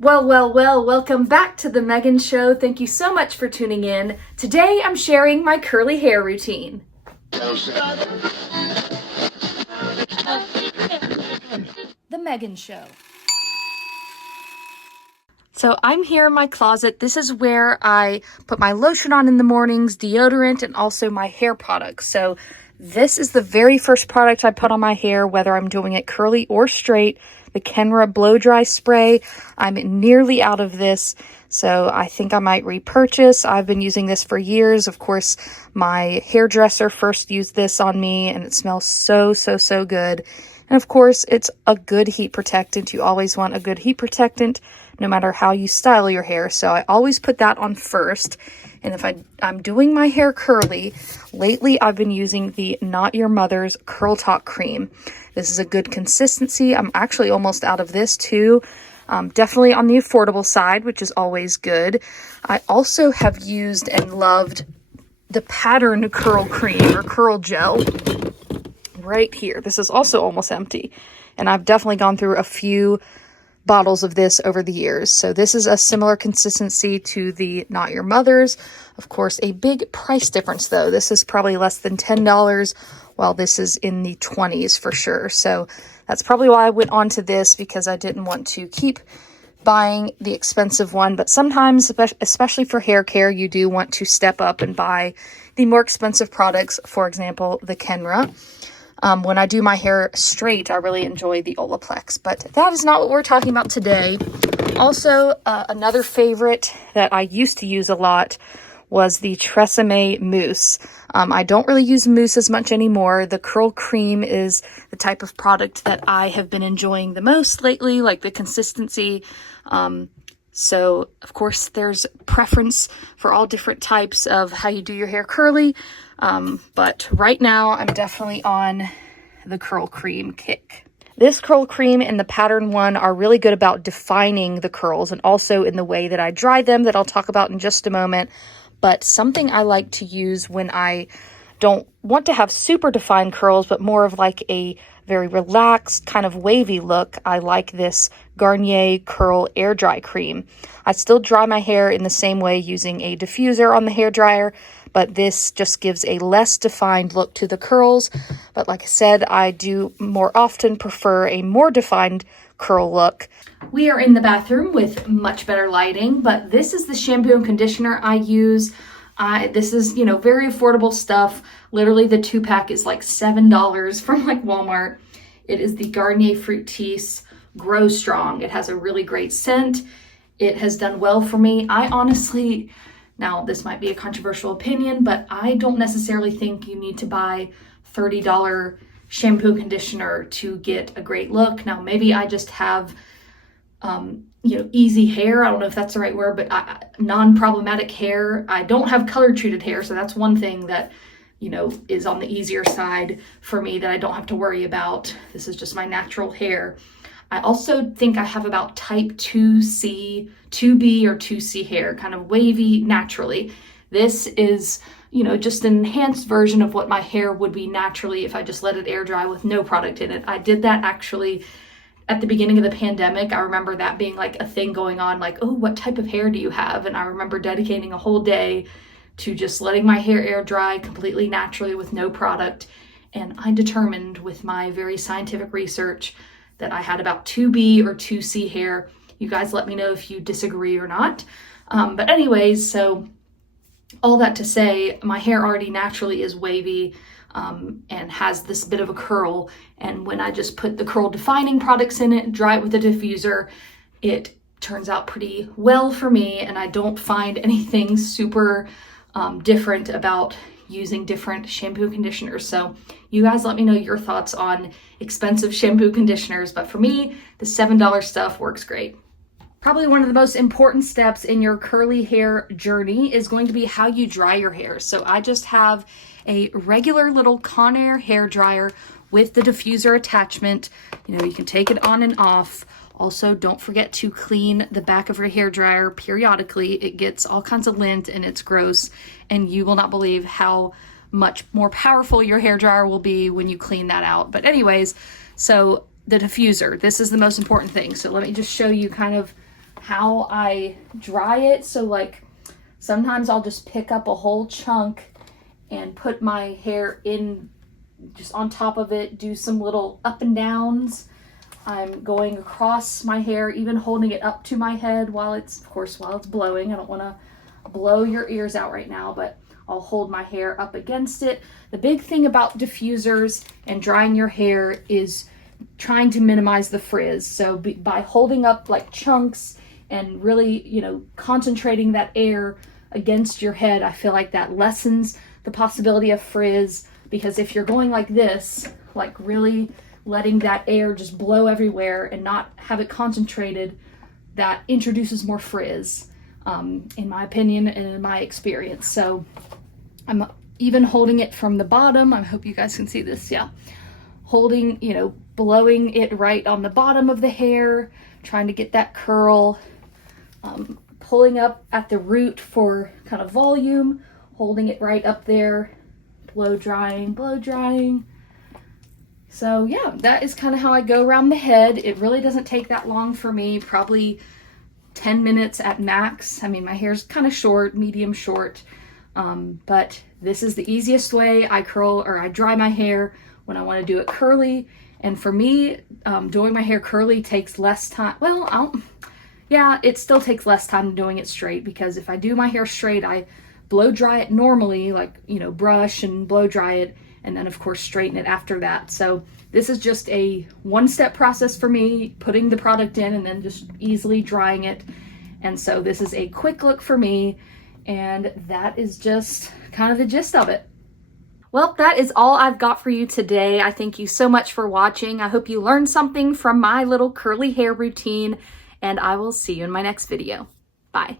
Well, welcome back to the Megan Show. Thank you so much for tuning in. Today I'm sharing my curly hair routine. The Megan Show. So I'm here in my closet. This is where I put my lotion on in the mornings, deodorant, and also my hair products. So this is the very first product I put on my hair, whether I'm doing it curly or straight. The Kenra Blow Dry Spray. I'm nearly out of this, so I think I might repurchase. I've been using this for years. Of course, my hairdresser first used this on me, and it smells so good. And of course, it's a good heat protectant. You always want a good heat protectant, no matter how you style your hair. So I always put that on first. And if I'm doing my hair curly, lately I've been using the Not Your Mother's Curl Talk Cream. This is a good consistency. I'm actually almost out of this too. Definitely on the affordable side, which is always good. I also have used and loved the Pattern Curl Cream or Curl Gel right here. This is also almost empty. And I've definitely gone through a few bottles of this over the years. So this is a similar consistency to the Not Your Mother's. Of course, a big price difference though. This is probably less than $10, while this is in the 20s for sure. So that's probably why I went on to this, because I didn't want to keep buying the expensive one. But sometimes, especially for hair care, you do want to step up and buy the more expensive products. For example, the Kenra. When I do my hair straight, I really enjoy the Olaplex, but that is not what we're talking about today. Also, another favorite that I used to use a lot was the Tresemme Mousse. I don't really use mousse as much anymore. The curl cream is the type of product that I have been enjoying the most lately, like the consistency. So, of course, there's preference for all different types of how you do your hair curly. But right now, I'm definitely on the curl cream kick. This curl cream and the Pattern one are really good about defining the curls and also in the way that I dry them, that I'll talk about in just a moment. But something I like to use when I don't want to have super defined curls, but more of like a very relaxed kind of wavy look, I like this Garnier Curl Air Dry Cream. I still dry my hair in the same way using a diffuser on the hairdryer, but this just gives a less defined look to the curls. But like I said, I do more often prefer a more defined curl look. We are in the bathroom with much better lighting, but this is the shampoo and conditioner I use. This is, very affordable stuff. Literally the 2-pack is like $7 from like Walmart. It is the Garnier Fructis Grow Strong. It has a really great scent. It has done well for me. I honestly, now this might be a controversial opinion, but I don't necessarily think you need to buy $30 shampoo conditioner to get a great look. Now, maybe I just have, easy hair. I don't know if that's the right word, but non-problematic hair. I don't have color treated hair. So that's one thing that, is on the easier side for me that I don't have to worry about. This is just my natural hair. I also think I have about type 2C, 2B or 2C hair, kind of wavy naturally. This is, just an enhanced version of what my hair would be naturally if I just let it air dry with no product in it. I did that actually at the beginning of the pandemic. I remember that being like a thing going on, like, oh, what type of hair do you have? And I remember dedicating a whole day to just letting my hair air dry completely naturally with no product. And I determined with my very scientific research that I had about 2B or 2C hair. You guys let me know if you disagree or not. But anyways, so all that to say, my hair already naturally is wavy and has this bit of a curl. And when I just put the curl defining products in it, dry it with a diffuser, it turns out pretty well for me. And I don't find anything super different about using different shampoo conditioners. So you guys let me know your thoughts on expensive shampoo conditioners. But for me, the $7 stuff works great. Probably one of the most important steps in your curly hair journey is going to be how you dry your hair. So I just have a regular little Conair hair dryer with the diffuser attachment. You can take it on and off. Also, don't forget to clean the back of your hair dryer periodically. It gets all kinds of lint and it's gross, and you will not believe how much more powerful your hair dryer will be when you clean that out. But anyways, so the diffuser, this is the most important thing. So let me just show you kind of how I dry it. So like sometimes I'll just pick up a whole chunk and put my hair in just on top of it, do some little up and downs. I'm going across my hair, even holding it up to my head while it's, of course, while it's blowing. I don't want to blow your ears out right now, but I'll hold my hair up against it. The big thing about diffusers and drying your hair is trying to minimize the frizz. So by holding up like chunks and really, you know, concentrating that air against your head, I feel like that lessens the possibility of frizz, because if you're going like this, like really letting that air just blow everywhere and not have it concentrated, that introduces more frizz, in my opinion and in my experience. So I'm even holding it from the bottom. I hope you guys can see this. Yeah. Holding, you know, blowing it right on the bottom of the hair, trying to get that curl, pulling up at the root for kind of volume, holding it right up there, blow drying, blow drying. So yeah, that is kind of how I go around the head. It really doesn't take that long for me, probably 10 minutes at max. I mean, my hair's kind of short, medium short, but this is the easiest way. I dry my hair when I want to do it curly. And for me, doing my hair curly takes less time. Well, yeah, it still takes less time than doing it straight, because if I do my hair straight, I blow dry it normally, like, you know, brush and blow dry it, and then of course straighten it after that. So this is just a one-step process for me, putting the product in and then just easily drying it. And so this is a quick look for me, and that is just kind of the gist of it. Well, that is all I've got for you today. I thank you so much for watching. I hope you learned something from my little curly hair routine, and I will see you in my next video. Bye.